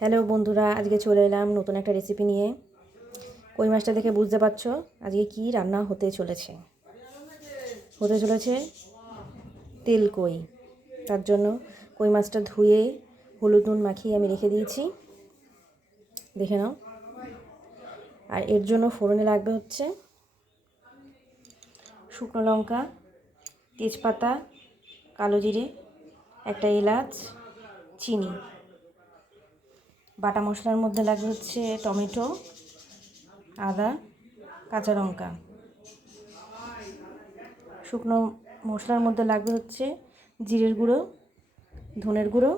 Hello বন্ধুরা, আজকে চলে এলাম নতুন একটা রেসিপি নিয়ে। কই মাছটা দেখে বুঝতে পারছো আজকে কি রান্না হতে চলেছে তেল কই। তার জন্য কই মাছটা ধুয়ে হলুদ নুন মাখিয়ে আমি রেখে দিয়েছি, দেখে নাও। আর এর জন্য ফোড়নে লাগবে হচ্ছে শুকনো লঙ্কা, তেজপাতা, কালো জিরে, একটা এলাচ, চিনি। বাটা মশলার মধ্যে লাগবে হচ্ছে টমেটো, আদা, কাঁচা লঙ্কা। শুকনো মশলার মধ্যে লাগবে হচ্ছে জিরের গুঁড়ো, ধনের গুঁড়ো,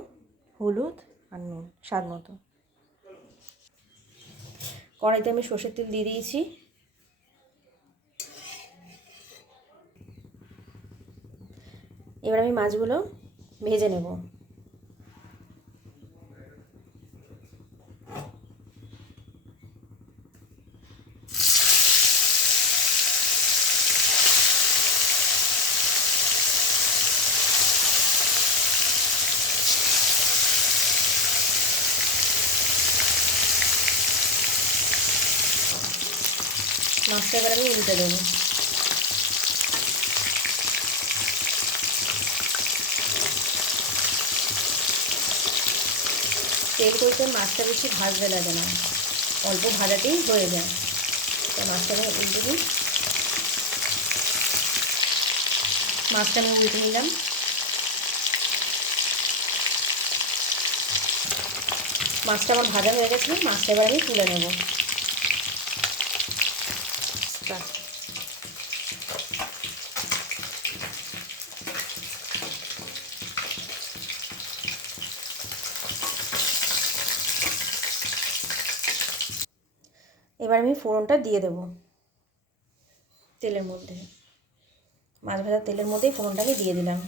হলুদ আর নুন স্বাদ মতো। কড়াইতে আমি সর্ষের তেল দিয়ে দিয়েছি। এবার আমি মাছগুলো ভেজে নেব। মাছটা এবার আমি উল্টে দেবো। তেল করতে মাছটা বেশি ভাজতে লাগে না, অল্প ভাজাতেই হয়ে যায়। তো মাছটা আমি উল্টে দিই। মাছটা আমি উল্টে নিলাম। মাছটা আমার ভাজা হয়ে গেছে, মাছটা এবার আমি তুলে নেব। এবার আমি ফোড়নটা দিয়ে দেব তেলের মধ্যে। মাছ ভাজার তেলের মধ্যেই ফোড়নটাকে দিয়ে দিলাম।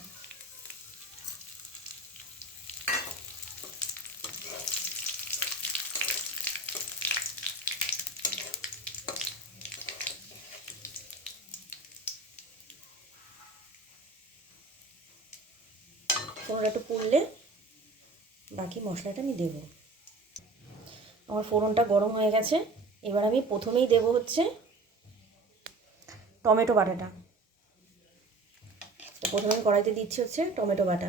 ফোড়নটা একটু পুড়লে বাকি মশলাটা আমি দেবো। আমার ফোড়নটা গরম হয়ে গেছে। এবার আমি প্রথমেই দেব হচ্ছে টমেটো বাটাটা। প্রথমে আমি কড়াইতে দিচ্ছি হচ্ছে টমেটো বাটা।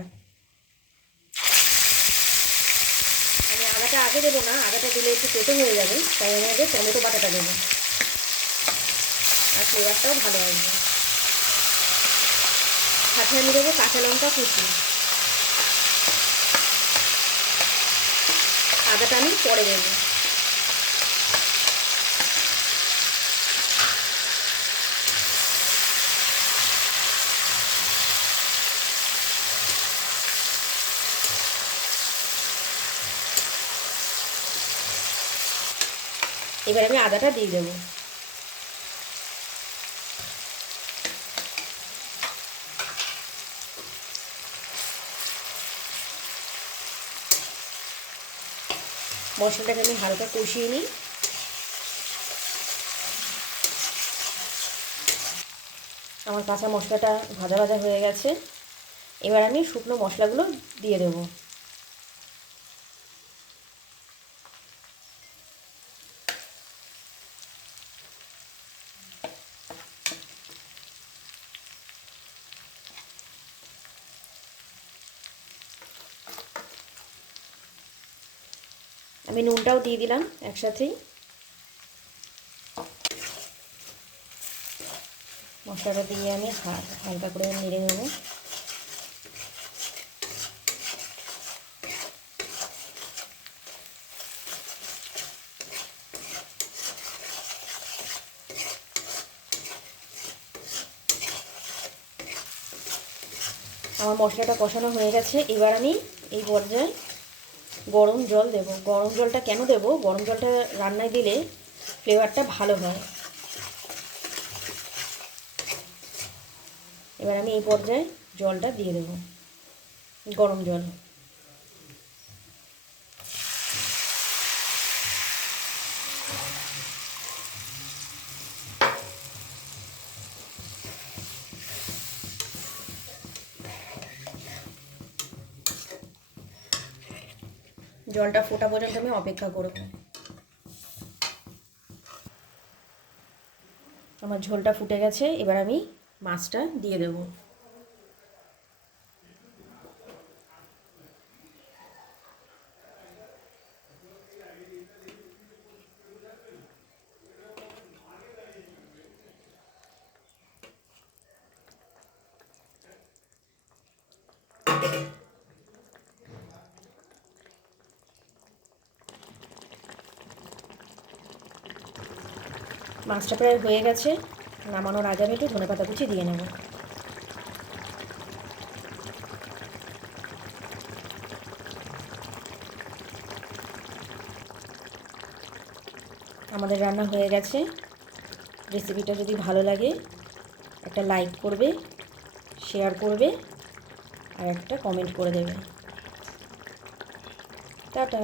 আমি আদাটা আগে দেবো না, আদাটা দিলে একটু তেতো হয়ে যাবে, তাই আমি আগে টমেটো বাটাটা দেবো, আর ফ্লেভারটাও ভালো আসবে। সাথে আমি দেবো কাঁচা লঙ্কা কুচি। আদাটা আমি পরে দেবো। এবার আমি আদাটা দিয়ে দেবো। মশলাটাকে আমি হালকা কষিয়ে নিই। আমার কাঁচা মশলাটা ভাজা ভাজা হয়ে গেছে। এবার আমি শুকনো মশলাগুলো দিয়ে দেবো। আমি নুনটাও দিয়ে দিলাম একসাথেই। মশলাটা দিয়ে আমি হালকা করে নেড়ে নেব। আমার মশলাটা কষানো হয়ে গেছে। এবার আমি এই পর্যায়ে গরম জল দেব। গরম জলটা কেন দেব? গরম জলটা রান্নায় দিলে ফ্লেভারটা ভালো হয়। এবার আমি এই পর্যায়ে জলটা দিয়ে দেব, গরম জল। জলটা ফোটা পর্যন্ত আমি অপেক্ষা করব। আমার ঝোলটা ফুটে গেছে, এবার আমি মাছটা দিয়ে দেব। মাছটা প্রায় হয়ে গেছে, নামানোর আগে আমি একটু ধনেপাতা কুচি দিয়ে নেব। আমাদের রান্না হয়ে গেছে। রেসিপিটা যদি ভালো লাগে একটা লাইক করবে, শেয়ার করবে আর একটা কমেন্ট করে দেবে। টাটা।